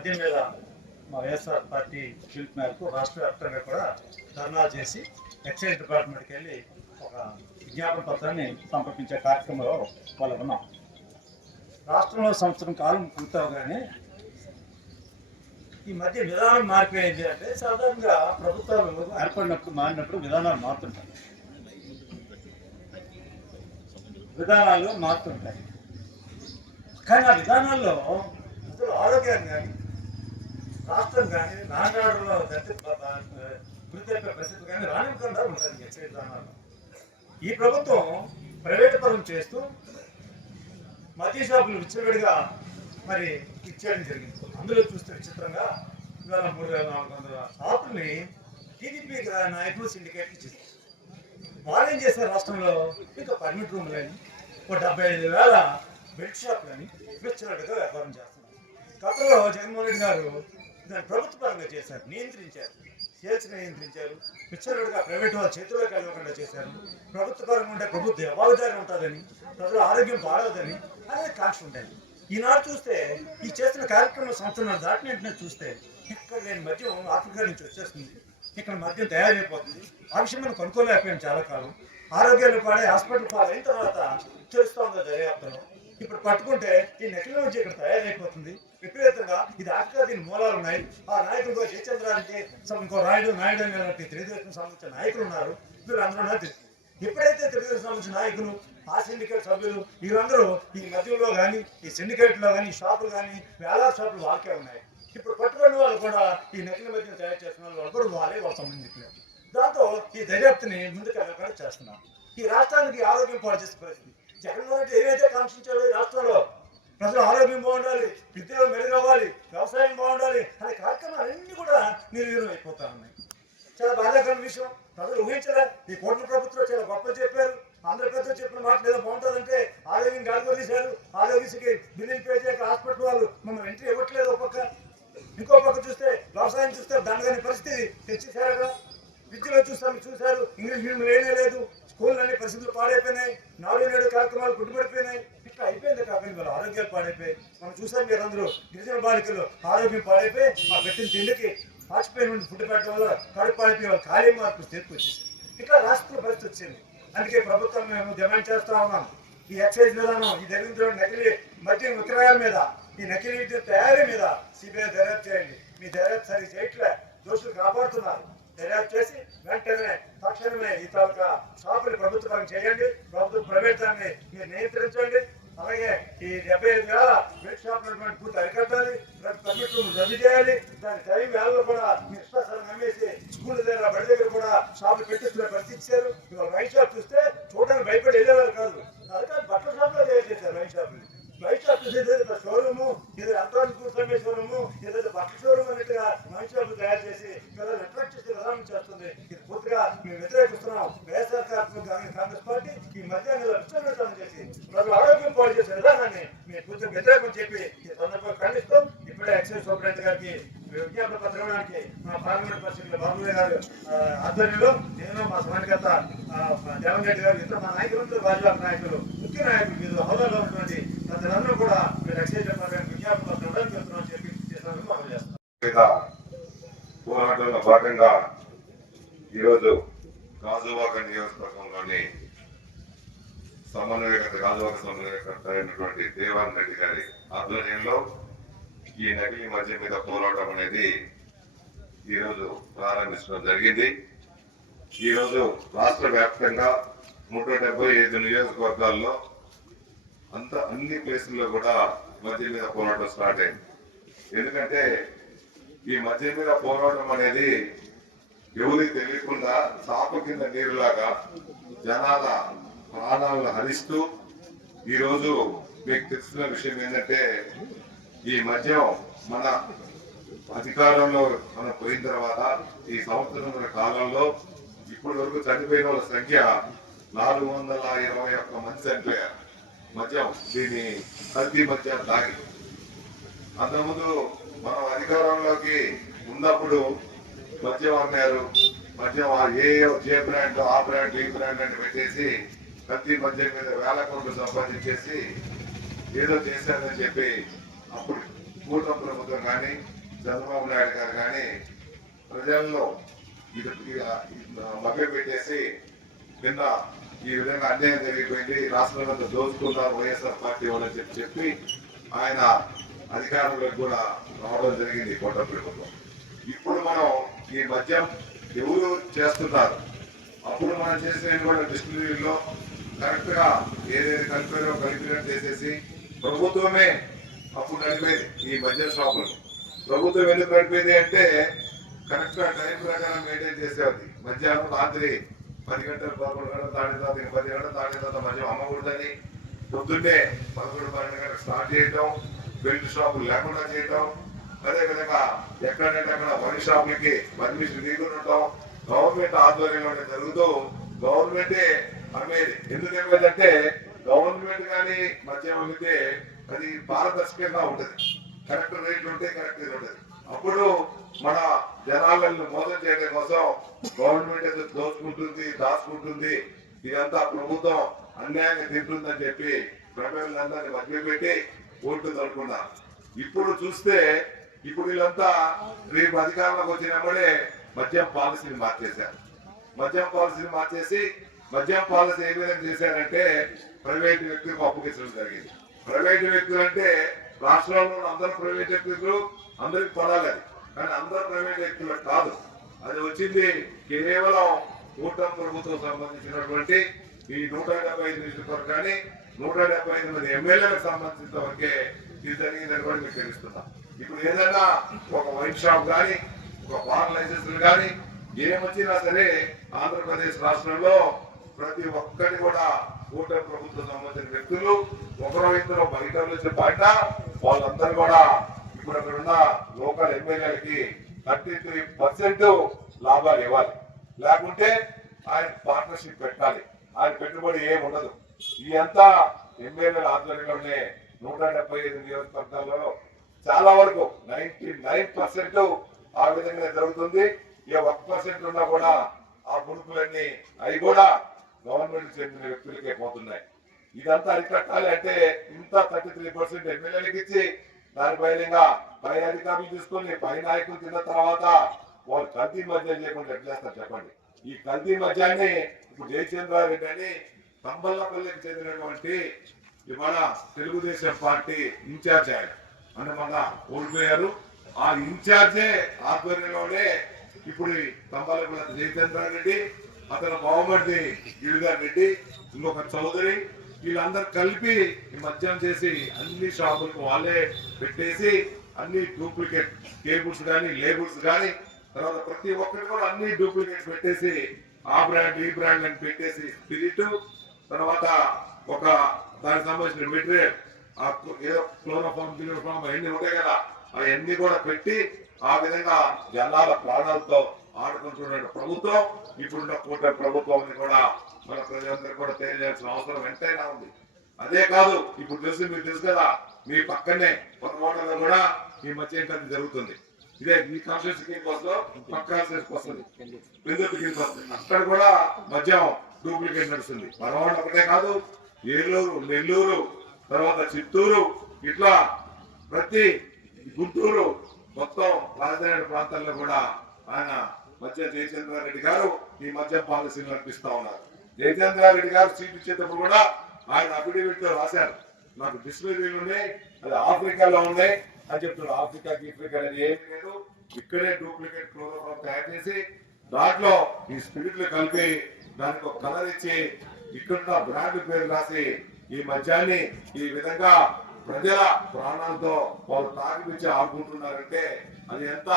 మద్యం మీద మా వైఎస్ఆర్ పార్టీ పిలుపు మేరకు రాష్ట్ర వ్యాప్తంగా కూడా ధర్నా చేసి ఎక్సైజ్ డిపార్ట్మెంట్కి వెళ్ళి ఒక విజ్ఞాపన పత్రాన్ని సమర్పించే కార్యక్రమంలో వాళ్ళు ఉన్నాం. రాష్ట్రంలో సంవత్సరం కాలం పూర్తవగానే ఈ మధ్య విధానం మారిపోయింది అంటే సాధారణంగా ప్రభుత్వాలు ఏర్పడినప్పుడు మారినప్పుడు విధానాలు మారుతుంటాయి. విధానాలు మారుతుంటాయి. కానీ ఆ విధానాల్లో అసలు ఆరోగ్యాన్ని కానీ రాష్ట్రం కానీ నాగాడులో గురితెప్పే పరిస్థితి కానీ రానివ్వకుండా ఉంటుంది ఎక్సైజ్ విధానాల్లో. ఈ ప్రభుత్వం ప్రైవేట్ పరం చేస్తూ మద్య షాపులు విచ్చలవిడిగా మరి ఇచ్చేయడం జరిగింది. అందులో చూస్తే విచిత్రంగా ఇవాళ మూడు వేల నాలుగు వందల షాపుల్ని టీడీపీ నాయకులు సిండికేట్ ఇచ్చేస్తారు వాళ్ళు ఏం చేశారు రాష్ట్రంలో? ఇంకా పర్మిట్ రూమ్లని ఒక డెబ్బై ఐదు వేల బెల్ట్ షాప్లని విచ్చలవిడిగా వ్యాపారం చేస్తున్నారు. గతంలో జగన్మోహన్ రెడ్డి గారు దాన్ని ప్రభుత్వ పరంగా చేశారు నియంత్రించారు. సేల్స్ నియంత్రించారు. పిచ్చరుడుగా ప్రైవేట్ వాళ్ళ చేతిలోకి వెళ్ళకుండా చేశారు. ప్రభుత్వ పరంగా ఉంటే ప్రభుత్వ జవాబుదారి ఉంటుందని ప్రజల ఆరోగ్యం బాగోదని అనేది కాంక్ష ఉండేది ఈనాడు చూస్తే ఈ చేస్తున్న కార్యక్రమం సంవత్సరం దాటిన వెంటనే చూస్తే ఇక్కడ లేని మద్యం ఆఫ్రికా నుంచి వచ్చేస్తుంది. ఇక్కడ మద్యం తయారైపోతుంది. ఆ విషయం మనం కొనుక్కోలేకపోయాం చాలా కాలం. ఆరోగ్యాలు పాడే హాస్పిటల్ పాలైన తర్వాత తెలుస్తూ ఉందో దర్యాప్తులో. ఇప్పుడు పట్టుకుంటే ఈ నెక్ల నుంచి ఇక్కడ తయారైపోతుంది. విపరీతంగా ఇది ఆఫ్రికా దీని మూలాలు ఉన్నాయి. ఆ నాయకులు జయచంద్రానికి ఇంకో రాయుడు నాయుడు అనేటువంటి తెలుగుదేశం సంబంధించిన నాయకులు ఉన్నారు. వీళ్ళందరూ నాకు తెలుసు. ఎప్పుడైతే తెలుగుదేశం సంబంధించిన నాయకులు ఆ సిండికేట్ సభ్యులు వీరందరూ ఈ మధ్యలో కానీ ఈ సిండికేట్లో కానీ షాపులు కానీ వేలాది షాపులు వాళ్ళకే ఉన్నాయి. ఇప్పుడు పట్టుకున్న వాళ్ళు కూడా ఈ నకిలీ మద్యం తయారు చేస్తున్న వాళ్ళు కూడా వాళ్ళే వాళ్ళ సంబంధించలేదు దాంతో ఈ దర్యాప్తుని ముందుకు వెళ్ళకుండా చేస్తున్నాం. ఈ రాష్ట్రానికి ఆరోగ్యం పాడు చేసే పరిస్థితి. జగన్మోహన్ రెడ్డి ఏవైతే కాంక్షించాడో ఈ రాష్ట్రంలో ప్రజలు ఆరోగ్యం బాగుండాలి విద్యలో మెరుగవ్వాలి వ్యవసాయం బాగుండాలి అనే కార్యక్రమాలన్నీ కూడా నిర్వీర్యం అయిపోతా ఉన్నాయి. చాలా బాధాకరమైన విషయం. ప్రజలు ఊహించలే. ఈ కోట్ల ప్రభుత్వం చాలా గొప్ప చెప్పారు. ఆంధ్రప్రదేశ్ చెప్పిన మాట ఏదో బాగుంటుందంటే ఆరోగ్యం గాలికొలేశారు ఆరోగ్యశ్రీకి బిల్లులు పే చేయక హాస్పిటల్ వాళ్ళు మమ్మల్ని ఎంట్రీ ఇవ్వట్లేదు ఒక పక్క. ఇంకో పక్క చూస్తే వ్యవసాయం చూస్తే దండగని పరిస్థితి తెచ్చేసారు విద్యలో చూస్తాం చూశారు. ఇంగ్లీష్ మీడియం లేనే లేదు. స్కూల్ అన్ని పరిస్థితులు పాడైపోయినాయి. నాడు నేడు కార్యక్రమాలు గుడ్డుపడిపోయినాయి ఇట్లా అయిపోయింది. కాబట్టి వాళ్ళ ఆరోగ్యాలు పాడైపోయి మనం చూసాం మీరు అందరూ గిరిజన బాలికలు ఆరోగ్యం పాడైపోయి మా పెట్టిన తిండికి పాచిపోయిన ఫుడ్ పెట్టడం వల్ల కడుపు పాడైపోయి వాళ్ళు ఖాళీ మార్పు తీర్పు వచ్చేసింది. ఇట్లా రాష్ట్ర పరిస్థితి వచ్చింది. అందుకే ప్రభుత్వం మేము డిమాండ్ చేస్తా ఉన్నాం. ఈ ఎక్సైజ్ విధానం ఈ జరిగిన నకిలీ మట్టి విక్రయాల మీద ఈ నకిలీ విద్యుత్ తయారీ మీద సిబిఐ దర్యాప్తు చేయండి. మీ దర్యాప్తు సరి చేయట్లే. దోషులు కాపాడుతున్నారు. దర్యాప్తు చేసి వెంటనే తక్షణమే ఈ తాలూకా షాపులు ప్రభుత్వం చేయండి. ప్రభుత్వ ప్రైవేట్ దాన్ని మీరు నియంత్రించండి. అలాగే ఈ డెబ్బై ఐదు వేల బెడ్ షాప్ పూర్తి అరికట్టాలి ప్రతి పర్మిట్లు రద్దు చేయాలి దాని టైం వేళలో కూడా మీ నమ్మేసి స్కూల్ దగ్గర బడి దగ్గర కూడా షాపులు పెట్టిస్తున్న పరిస్థితి ఇచ్చారు. ఇవాళ వైన్ షాప్ చూస్తే చూడడానికి భయపడి వెళ్ళేవారు కాదు. అందుకని బట్టల షాప్లో తయారు చేశారు వైన్ షాపులు. వైన్ షాప్ చూసేది షోరూము ఇది ఎలక్ట్రానిక్ గూడ్స్ అమ్మే షోరూము ఏదైతే బట్టల షోరూమ్ అన్నట్టుగా వైన్ షాపులు తయారు చేసి పిల్లలు అట్రాక్ట్ చేసి విధానం చేస్తుంది. ఇది పూర్తిగా మేము వ్యతిరేకిస్తున్నాం. వైఎస్ఆర్ కాంగ్రెస్ పార్టీ ఈ మధ్యాహ్నంలో విచ్ఛిన్నం చేసి ప్రజలు చేసే విధానాన్ని మీరు కొంచెం వ్యతిరేకం చెప్పి ఈ సందర్భంగా ఖండిస్తూ ఇప్పుడే ఎక్సైజ్ సూపరింటెండెంట్ గారికి విజ్ఞాపన పత్రానికి మా పార్లమెంట్ పరిస్థితుల బాబుయ్య గారు ఆధ్వర్యంలో నేను మా సమాజకర్త జగన్ రెడ్డి గారు ఇతర మా నాయకులందరూ భాజపా నాయకులు ముఖ్య నాయకులు వివిధ హోదాలో ఉన్నటువంటి ప్రజలందరూ కూడా మీరు ఎక్సైజ్ డిపార్ట్మెంట్ విజ్ఞాపన పత్రం ఇవ్వడానికి వెళ్తున్నామని చెప్పి చేసినందుకు భాగంగా ఈరోజు గాజువాక నియోజకవర్గంలోని సమన్వయకర్త గాజువాక సమన్వయకర్త అయినటువంటి దేవాన్ రెడ్డి గారి ఆధ్వర్యంలో ఈ నకిలీ మద్యం మీద పోరాటం అనేది ఈరోజు ప్రారంభించడం జరిగింది. ఈరోజు రాష్ట్ర వ్యాప్తంగా నూట డెబ్బై ఐదు నియోజకవర్గాల్లో అంత అన్ని ప్లేసుల్లో కూడా మద్యం మీద పోరాటం స్టార్ట్ అయింది. ఎందుకంటే ఈ మద్యం మీద పోరాటం అనేది ఎవరికి తెలియకుండా చాప కింద నీరులాగా జనాల ప్రాణాలను హరిస్తూ ఈరోజు మీకు తెలిసిన విషయం ఏంటంటే ఈ మద్యం మన అధికారంలో మనం పోయిన తర్వాత ఈ సంవత్సరం కాలంలో ఇప్పటి వరకు చనిపోయిన వాళ్ళ సంఖ్య నాలుగు వందల ఇరవై ఒక్క మంది చనిపోయారు. మద్యం దీన్ని కల్తీ మద్యం తాగి అంతకుముందు మనం అధికారంలోకి ఉన్నప్పుడు మద్యం అమ్మారు మద్యం ఏ ఏ బ్రాండ్ ఆ బ్రాండ్ ఈ బ్రాండ్ అని పెట్టేసి ప్రతి మద్యం మీద వేల కోట్లు సంపాదించేసి ఏదో చేశారని చెప్పి అప్పుడు పూర్వ ప్రభుత్వం కానీ చంద్రబాబు నాయుడు గారు కానీ ప్రజల్లో ఇది మభ్య పెట్టేసి నిన్న ఈ విధంగా అన్యాయం జరిగిపోయింది. రాష్ట్రంలో దోచుకున్నారు వైఎస్ఆర్ పార్టీ వాళ్ళని చెప్పి చెప్పి ఆయన అధికారంలోకి కూడా రావడం జరిగింది కూటమి ప్రభుత్వం. ఇప్పుడు మనం ఈ మద్యం ఎవరు చేస్తున్నారు? అప్పుడు మనం చేసిన కూడా డిస్టిలరీలో కరెక్ట్గా ఏదైతే కలిపారో కలిపినట్టు చేసేసి ప్రభుత్వమే అప్పుడు నడిపేది ఈ మద్యం షాపులు. ప్రభుత్వం ఎందుకు నడిపేది అంటే కరెక్ట్గా టైం ప్రకారం మెయింటైన్ చేసేది మధ్యాహ్నం రాత్రి పది గంటలు పదకొండు గంటలు దాటిన తర్వాత పది గంటలు దాటిన తర్వాత మద్యం అమ్మకూడదని పొద్దున్నే పదకొండు పన్నెండు గంటలు స్టార్ట్ చేయటం బెల్ట్ షాపులు లేకుండా చేయటం అదే విధంగా ఎక్కడంటే అక్కడ వరి షాపులకి పర్మిషన్ తీసుకుంటాం గవర్నమెంట్ ఆధ్వర్యంలో జరుగుతూ గవర్నమెంటే అమ్మేది ఎందుకు ఏమైందంటే గవర్నమెంట్ కానీ మద్యం అమ్మితే అది పారదర్శకంగా ఉంటది. కరెక్ట్ రేట్ ఉంటే కరెక్ట్ ఇది ఉంటది. అప్పుడు మన జనాలను మోసం చేయడం కోసం గవర్నమెంట్ ఏదో దోచుకుంటుంది దాచుకుంటుంది. ఇదంతా ప్రభుత్వం అన్యాయంగా తింటుందని చెప్పి ప్రజలందరినీ మధ్య పెట్టి ఓట్లు తడుకున్నారు ఇప్పుడు చూస్తే ఇప్పుడు వీళ్ళంతా రేపు అధికారంలోకి వచ్చినప్పుడే మద్యం పాలసీని మార్చేశారు. మద్యం పాలసీని మార్చేసి మద్యం పాలసీ ఏ విధంగా చేశారంటే ప్రైవేట్ వ్యక్తులకు అప్పగించడం జరిగింది. ప్రైవేట్ వ్యక్తులు అంటే రాష్ట్రంలో ఉన్న అందరు ప్రైవేట్ వ్యక్తులు అందరికి పడాలి అది. కానీ అందరు ప్రైవేట్ వ్యక్తులు కాదు. అది వచ్చింది కేవలం కూటమి ప్రభుత్వం సంబంధించినటువంటి ఈ నూట డెబ్బై ఐదు నియోజకవర్గాన్ని నూట డెబ్బై ఐదు మంది ఎమ్మెల్యేలకు సంబంధించిన వరకే ఇది జరిగిందని కూడా మీకు తెలుస్తున్నా ఇప్పుడు ఏదైనా ఒక వైన్ షాప్ కానీ ఒక బార్ లైసెన్స్ కానీ ఏమొచ్చినా సరే ఆంధ్రప్రదేశ్ రాష్ట్రంలో ప్రతి ఒక్కరి కూడా కూటమి ప్రభుత్వం సంబంధించిన వ్యక్తులు ఒకరో ఇద్దరు బయట నుంచి బయట వాళ్ళందరూ కూడా ఇప్పుడు అక్కడ ఉన్న లోకల్ ఎమ్మెల్యేలకి థర్టీ త్రీ పర్సెంట్ లాభాలు ఇవ్వాలి. లేకుంటే ఆయన పార్ట్నర్షిప్ పెట్టాలి. ఆయన పెట్టుబడి ఏమి ఉండదు. ఈ అంతా ఎమ్మెల్యేల ఆధ్వర్యంలోనే నూట డెబ్బై ఐదు నియోజకవర్గాల్లో చాలా వరకు నైన్టీ నైన్ పర్సెంట్ ఆ విధంగా జరుగుతుంది. ఏ ఒక్క పర్సెంట్ ఉన్నా కూడా ఆ పుణుకులన్నీ అవి కూడా గవర్నమెంట్ చెందిన వ్యక్తులకే పోతున్నాయి. ఇదంతా అరికట్టాలి అంటే ఇంత థర్టీ త్రీ పర్సెంట్ ఎమ్మెల్యేలకు ఇచ్చి దాని ఇంకా పై అధికారులు తీసుకొని పై నాయకులు తిన్న తర్వాత వాళ్ళు కల్తీ మద్యం చేయకుండా ఎట్లా చేస్తారు చెప్పండి? ఈ కల్తీ మద్యాన్ని ఇప్పుడు జయచంద్రారెడ్డి అని తంబల్లపల్లికి చెందినటువంటి ఇవాళ తెలుగుదేశం పార్టీ ఇన్ఛార్జ్ ఆయన. అంటే మన ఓడిపోయారు ఆ ఇన్ఛార్జే ఆధ్వర్యంలోనే ఇప్పుడు ఈ జయచంద్రారెడ్డి అతను బావమర్ది గిరిధర్ రెడ్డి ఇంకొక చౌదరి వీళ్ళందరూ కలిపి ఈ మద్యం చేసి అన్ని షాపులకు వాళ్ళే పెట్టేసి అన్ని డూప్లికేట్ కేబుల్స్ కానీ లేబుల్స్ కానీ తర్వాత ప్రతి ఒక్కటి కూడా అన్ని డూప్లికేట్ పెట్టేసి ఆ బ్రాండ్ ఈ బ్రాండ్ అని పెట్టేసి స్పిరిట్ తర్వాత ఒక దానికి సంబంధించిన మెటీరియల్ ఆ ఏదో క్లోరోఫామ్ క్లోరోఫామ్ అవన్నీ ఉంటాయి కదా అవన్నీ కూడా పెట్టి ఆ విధంగా జనాల ప్రాణాలతో ఆడుకుంటున్న ప్రభుత్వం. ఇప్పుడున్న కూటమి ప్రభుత్వం కూడా మన ప్రజలందరూ కూడా తెలియజేయాల్సిన అవసరం ఎంతైనా ఉంది. అదే కాదు ఇప్పుడు తెలుసు మీకు తెలుసు కదా మీ పక్కనే ఒక కూడా ఈ మధ్య ఏంటది జరుగుతుంది. ఇదే మీ కాన్స్టిట్యూన్సీ కిందకి వస్తుందో పక్క వస్తుంది. పెద్దపల్లి కిందకి వస్తుంది? అక్కడ కూడా మద్యం డూప్లికేట్ నడుస్తుంది. పొరపాటు ఒకటే కాదు ఏలూరు నెల్లూరు తర్వాత చిత్తూరు ఇట్లా ప్రతి గుంటూరు మొత్తం రాజధాని ప్రాంతాల్లో కూడా ఆయన మధ్య జయచంద్ర రెడ్డి గారు ఈ మధ్య పాలసీని నడిపిస్తా ఉన్నారు. జయచంద్రారెడ్డి గారు సీట్ ఇచ్చేటప్పుడు కూడా ఆయన అఫిడవిట్లో రాశారు. నాకు డిస్టిలరీలు ఉన్నాయి అది ఆఫ్రికాలో ఉన్నాయి అని చెప్తున్నారు. ఆఫ్రికాకి ఇఫ్రికా అనేది ఏమి లేదు. ఇక్కడే డూప్లికేట్ క్లోరోఫామ్ తయారు చేసి దాంట్లో ఈ స్పిరిట్లు కలిపి దానికి ఒక కలర్ ఇచ్చి ఇక్కడ బ్రాండ్ పేరు రాసి ఈ మద్యాన్ని ఈ విధంగా ప్రజల ప్రాణాలతో వాళ్ళు తాగిపించి ఆడుకుంటున్నారంటే అది ఎంత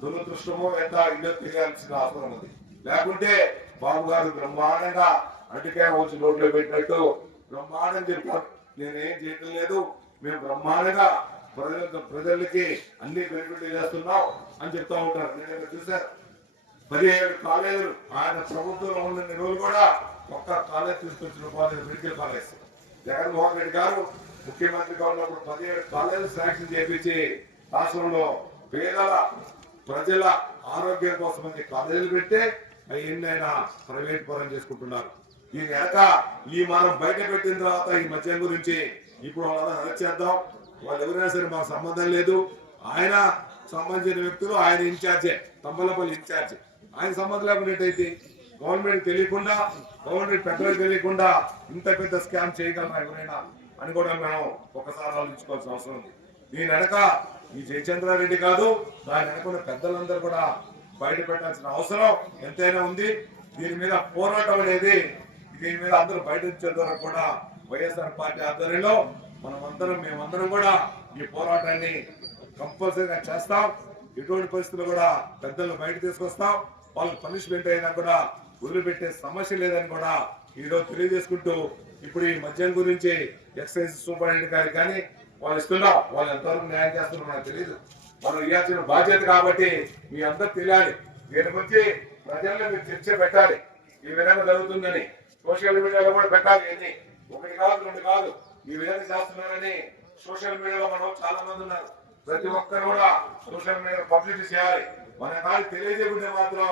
దురదృష్టమో ఎంత ఇల్లు తిరగాల్సిన అవసరం ఉంది లేకుంటే బాబు గారు బ్రహ్మాండంగా అంటికాయ వచ్చి నోట్లో పెట్టినట్టు బ్రహ్మాండం చెప్పారు. నేనేం చేయటం లేదు. మేము బ్రహ్మాండంగా ప్రజల ప్రజలకి అన్ని బెనిఫిట్లు చేస్తున్నాం అని చెప్తా ఉంటారు. నేను చూశాను. పదిహేడు కాలేజీలు ఆయన ప్రభుత్వంలో ఉన్న రోజులు కూడా ఒక్క కాలేజ్ తీసుకొచ్చిన college medical college. Jaganmohan Reddy గారు ముఖ్యమంత్రిగా ఉన్నప్పుడు పదిహేడు కాలేజీలు శాంక్షన్ చేపించి రాష్ట్రంలో పేదల ప్రజల ఆరోగ్యం కోసం అని కాలేజీలు పెడితే అవి ఎన్నైనా ప్రైవేట్ పరం చేసుకుంటున్నారు. ఈ వెనక ఈ మనం బయట పెట్టిన తర్వాత ఈ మద్యం గురించి ఇప్పుడు వాళ్ళని అరెస్ట్ చేద్దాం. వాళ్ళు ఎవరైనా సరే మాకు సంబంధం లేదు. ఆయన సంబంధించిన వ్యక్తులు ఆయన ఇన్ఛార్జే తంబలపల్లి ఇన్ఛార్జ్. ఆయన సంబంధం లేకున్నట్టయితే గవర్నమెంట్ తెలియకుండా గవర్నమెంట్ పెద్దలకు తెలియకుండా ఇంత పెద్ద స్కామ్ చేయగలరా ఎవరైనా? అని కూడా మనం ఒకసారి ఆలోచించుకోవాల్సిన అవసరం ఉంది. దీని వెనక ఈ జయచంద్రారెడ్డి కాదు దాని వెనకున్న పెద్దలందరూ కూడా బయట పెట్టాల్సిన అవసరం ఎంతైనా ఉంది. దీని మీద పోరాటం అనేది దీని మీద అందరూ బయట ద్వారా కూడా వైఎస్ఆర్ పార్టీ ఆధ్వర్యంలో మనమందరం మేమందరం కూడా ఈ పోరాటాన్ని కంపల్సరీగా చేస్తాం. ఎటువంటి పరిస్థితులు కూడా పెద్దలను బయట తీసుకొస్తాం. వాళ్ళకి పనిష్మెంట్ అయినా కూడా వదిలిపెట్టే సమస్య లేదని కూడా ఈరోజు తెలియజేసుకుంటూ ఇప్పుడు ఈ మద్యం గురించి ఎక్సైజ్ సూపరింటెండెంట్ గారికి కానీ వాళ్ళు ఇస్తున్నాం వాళ్ళు ఎంతవరకు న్యాయం చేస్తున్నారో నాకు తెలియదు మనం ఇవ్వాల్సిన బాధ్యత కాబట్టి మీ అందరు తెలియాలి. దీని గురించి ప్రజల్లో మీరు చర్చ పెట్టాలి. ఈ విధంగా జరుగుతుందని సోషల్ మీడియాలో కూడా పెట్టాలి అని ఒకటి కాదు రెండు కాదు. ఈ విధంగా చేస్తున్నారని సోషల్ మీడియాలో మనం చాలా మంది ఉన్నారు. ప్రతి ఒక్కరు కూడా సోషల్ మీడియా పబ్లిసిటీ చేయాలి. మన కానీ తెలియజేయకుంటే మాత్రం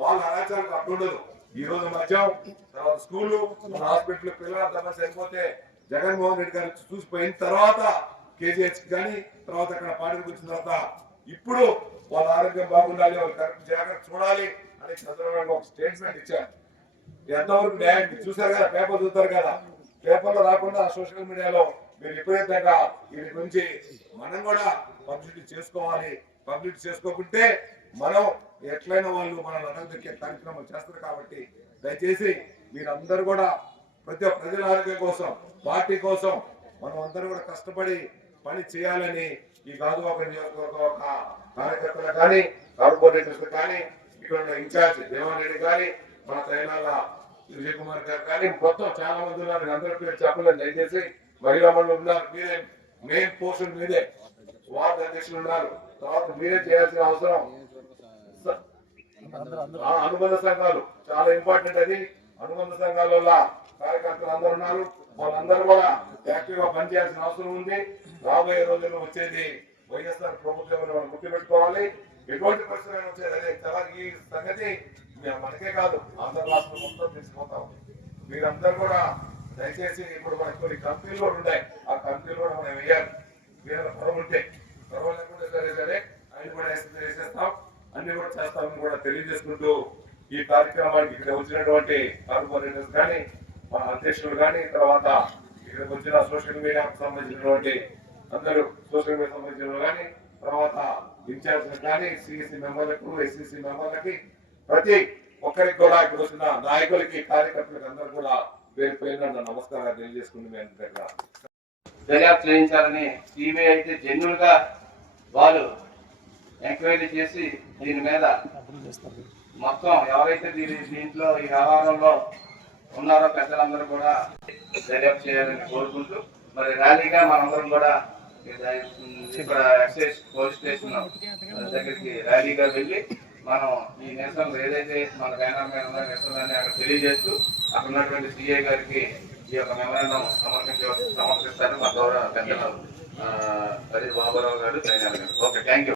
వాళ్ళ అనాచారాలకు అడ్డుండదు. ఈ రోజు మద్యం తర్వాత స్కూల్ మన హాస్పిటల్ పిల్లలంతా చనిపోతే జగన్మోహన్ రెడ్డి గారు చూసిపోయిన తర్వాత కేజీహెచ్ కానీ తర్వాత అక్కడ పార్టీకి వచ్చిన తర్వాత ఇప్పుడు వాళ్ళ ఆరోగ్యం బాగుండాలి వాళ్ళు కరెక్ట్ జాగ్రత్త చూడాలి అని చంద్రబాబు ఒక స్టేట్మెంట్ ఇచ్చారు. ఎంతవరకు న్యాయం చూసారు కదా పేపర్ చూస్తారు కదా. పేపర్లో రాకుండా సోషల్ మీడియాలో మీరు విపరీతంగా వీటి గురించి మనం కూడా పబ్లిసిటీ చేసుకోవాలి. పబ్లిసిటీ చేసుకోకుంటే మనం ఎట్లయినా వాళ్ళు మనల్ని అనంతరికే కార్యక్రమాలు చేస్తారు కాబట్టి దయచేసి మీరందరూ కూడా ప్రతి ఒక్క ప్రజల ఆరోగ్యం కోసం పార్టీ కోసం మనం అందరూ కూడా కష్టపడి పని చేయాలని ఈ గాజువాక నియోజకవర్గం ఒక కార్యకర్తలు కానీ కార్పొరేటర్స్ కానీ ఇక్కడ ఉన్న ఇన్ఛార్జ్ దేవన్ రెడ్డి కానీ మన తైలాల విజయ్ కుమార్ గారు కానీ మొత్తం చాలా మంది ఉన్నారు. అందరి పేరు చెప్పలేదు దయచేసి మహిళా మండలి ఉన్నారు. మీరే మెయిన్ పోర్షన్ మీదే. వార్డు అధ్యక్షులు ఉన్నారు. తర్వాత మీరే చేయాల్సిన అవసరం. అనుబంధ సంఘాలు చాలా ఇంపార్టెంట్ అది. అనుబంధ సంఘాల వల్ల కార్యకర్తలు అందరూ ఉన్నారు. వాళ్ళందరూ కూడా యాక్టివ్గా పనిచేయాల్సిన అవసరం ఉంది. రాబోయే రోజుల్లో వచ్చేది వైఎస్ఆర్ ప్రభుత్వం మనం గుర్తుపెట్టుకోవాలి. ఎటువంటి పరిస్థితులు వచ్చేది అదే. చాలా ఈ సంగతి మనకే కాదు. ఆంధ్ర రాష్ట్రం మొత్తం తెలిసిపోతాం మీరందరూ కూడా దయచేసి ఇప్పుడు మనకి కొన్ని కంపెనీలు కూడా ఉన్నాయి ఆ కంపెనీలు కూడా మనం వేయాలి. వేరే పొరవ ఉంటే పొరవ లేకుండా సరే సరే అన్ని కూడా వేసి- వేసేస్తాం. అన్ని కూడా చేస్తామని కూడా తెలియజేసుకుంటూ ఈ కార్యక్రమానికి ఇక్కడ వచ్చినటువంటి కార్పొరేటర్స్ కానీ మా అధ్యక్షులు కానీ తర్వాత ఇక్కడికి వచ్చిన సోషల్ మీడియాకు సంబంధించినటువంటి అందరూ సోషల్ మీడియా సంబంధించిన కానీ తర్వాత ఇన్ఛార్జ్ కానీ సిఎస్సి మెంబర్లకు ఎస్సీసీ మెంబర్లకి ప్రతి ఒక్కరికి కూడా ఇక్కడ వచ్చిన నాయకులకి కార్యకర్తలకు అందరూ కూడా పేరు పేరున నమస్కారాలు తెలియజేసుకుంటూ మేము దగ్గర. దర్యాప్తు చేయించాలని సిబిఐ అయితే జెన్యున్గా వాళ్ళు ఎంక్వైరీ చేసి దీని మీద మొత్తం ఎవరైతే దీని దీంట్లో ఈ వ్యవహారంలో ఉన్నారో పెద్దలందరూ కూడా దర్యాప్తు చేయాలని కోరుకుంటూ మరి ర్యాలీగా మనందరం కూడా ఇక్కడ ఎక్సైజ్ పోలీస్ స్టేషన్ దగ్గరికి ర్యాలీగా వెళ్ళి మనం ఈ నిరసనలు ఏదైతే మన బ్యానర్ మీద ఉన్న నిరసనలని అక్కడ తెలియజేస్తూ అక్కడ ఉన్నటువంటి సిఐ గారికి ఈ యొక్క మెమరాండం సమర్పించ సమర్పిస్తారు. మా గౌరవ పెద్దలు హరి బాబురావు గారు ఓకే థ్యాంక్ యూ